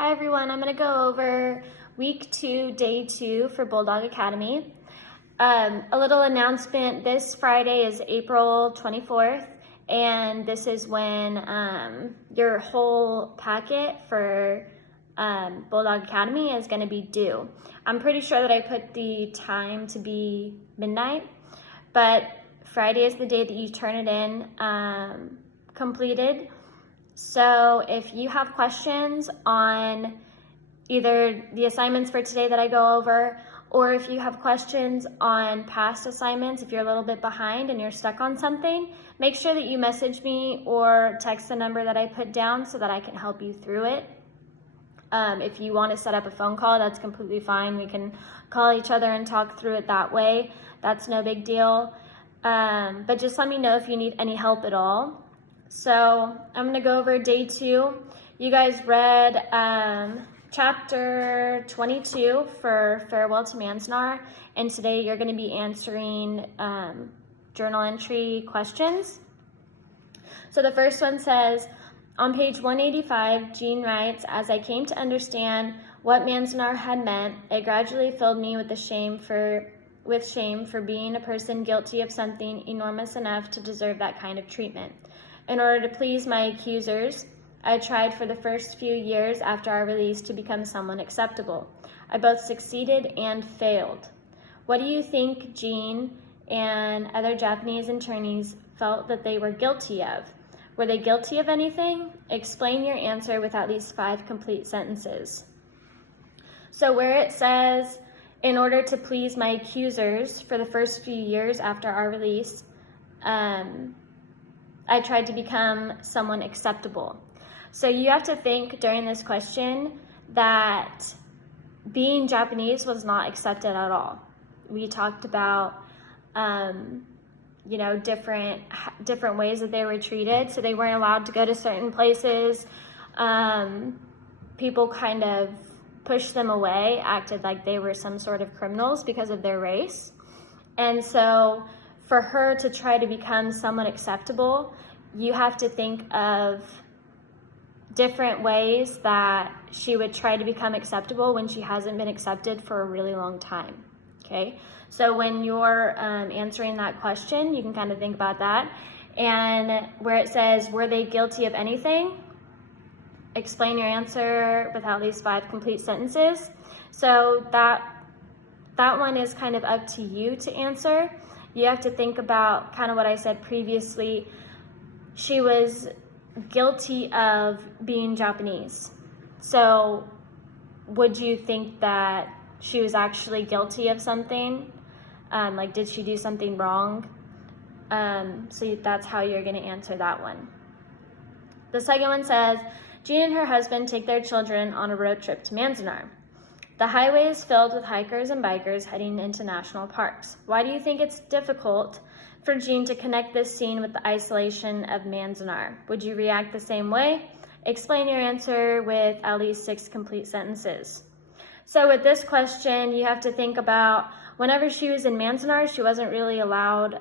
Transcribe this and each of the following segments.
Hi everyone, I'm going to go over week 2, day 2 for Bulldog Academy. A little announcement, this Friday is April 24th, and this is when your whole packet for Bulldog Academy is going to be due. I'm pretty sure that I put the time to be midnight, but Friday is the day that you turn it in completed. So if you have questions on either the assignments for today that I go over, or if you have questions on past assignments, if you're a little bit behind and you're stuck on something, make sure that you message me or text the number that I put down so that I can help you through it. If you want to set up a phone call, that's completely fine. We can call each other and talk through it that way. That's no big deal. But just let me know if you need any help at all. So I'm going to go over day 2. You guys read chapter 22 for Farewell to Manzanar, and today you're going to be answering journal entry questions. So the first one says, on page 185, Jean writes, as I came to understand what Manzanar had meant, it gradually filled me with shame for being a person guilty of something enormous enough to deserve that kind of treatment. In order to please my accusers, I tried for the first few years after our release to become someone acceptable. I both succeeded and failed. What do you think Jean and other Japanese attorneys felt that they were guilty of? Were they guilty of anything? Explain your answer with at least 5 complete sentences. So where it says, in order to please my accusers for the first few years after our release, I tried to become someone acceptable. So you have to think during this question that being Japanese was not accepted at all. We talked about, different ways that they were treated. So they weren't allowed to go to certain places. People kind of pushed them away, acted like they were some sort of criminals because of their race. And so for her to try to become someone acceptable, you have to think of different ways that she would try to become acceptable when she hasn't been accepted for a really long time, okay? So when you're answering that question, you can kind of think about that. And where it says, were they guilty of anything? Explain your answer with at least 5 complete sentences. So that one is kind of up to you to answer. You have to think about kind of what I said previously. She was guilty of being Japanese. So would you think that she was actually guilty of something? Like, did she do something wrong? So that's how you're going to answer that one. The second one says, Jean and her husband take their children on a road trip to Manzanar. The highway is filled with hikers and bikers heading into national parks. Why do you think it's difficult for Jean to connect this scene with the isolation of Manzanar? Would you react the same way? Explain your answer with at least 6 complete sentences. So with this question, you have to think about whenever she was in Manzanar, she wasn't really allowed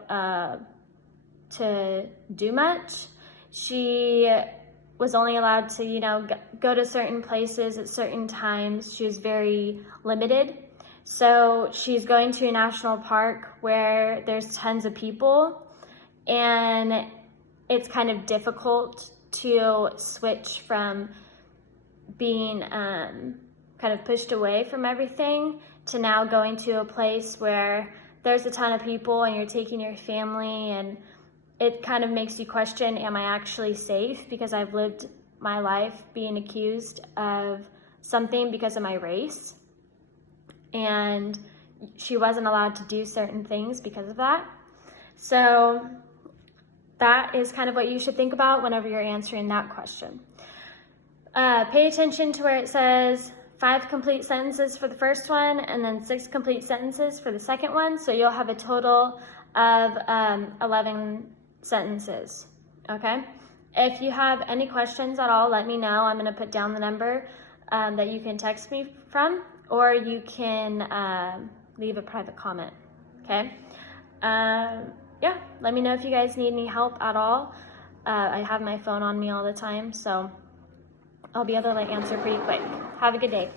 to do much. She was only allowed to, go to certain places at certain times. She was very limited. So she's going to a national park where there's tons of people, and it's kind of difficult to switch from being kind of pushed away from everything to now going to a place where there's a ton of people and you're taking your family, and it kind of makes you question, am I actually safe? Because I've lived my life being accused of something because of my race. And she wasn't allowed to do certain things because of that. So that is kind of what you should think about whenever you're answering that question. Pay attention to where it says 5 complete sentences for the first one and then 6 complete sentences for the second one. So you'll have a total of 11 sentences, okay? If you have any questions at all, let me know. I'm gonna put down the number that you can text me from, or you can leave a private comment, okay? Yeah, let me know if you guys need any help at all. I have my phone on me all the time, so I'll be able to like answer pretty quick. Have a good day.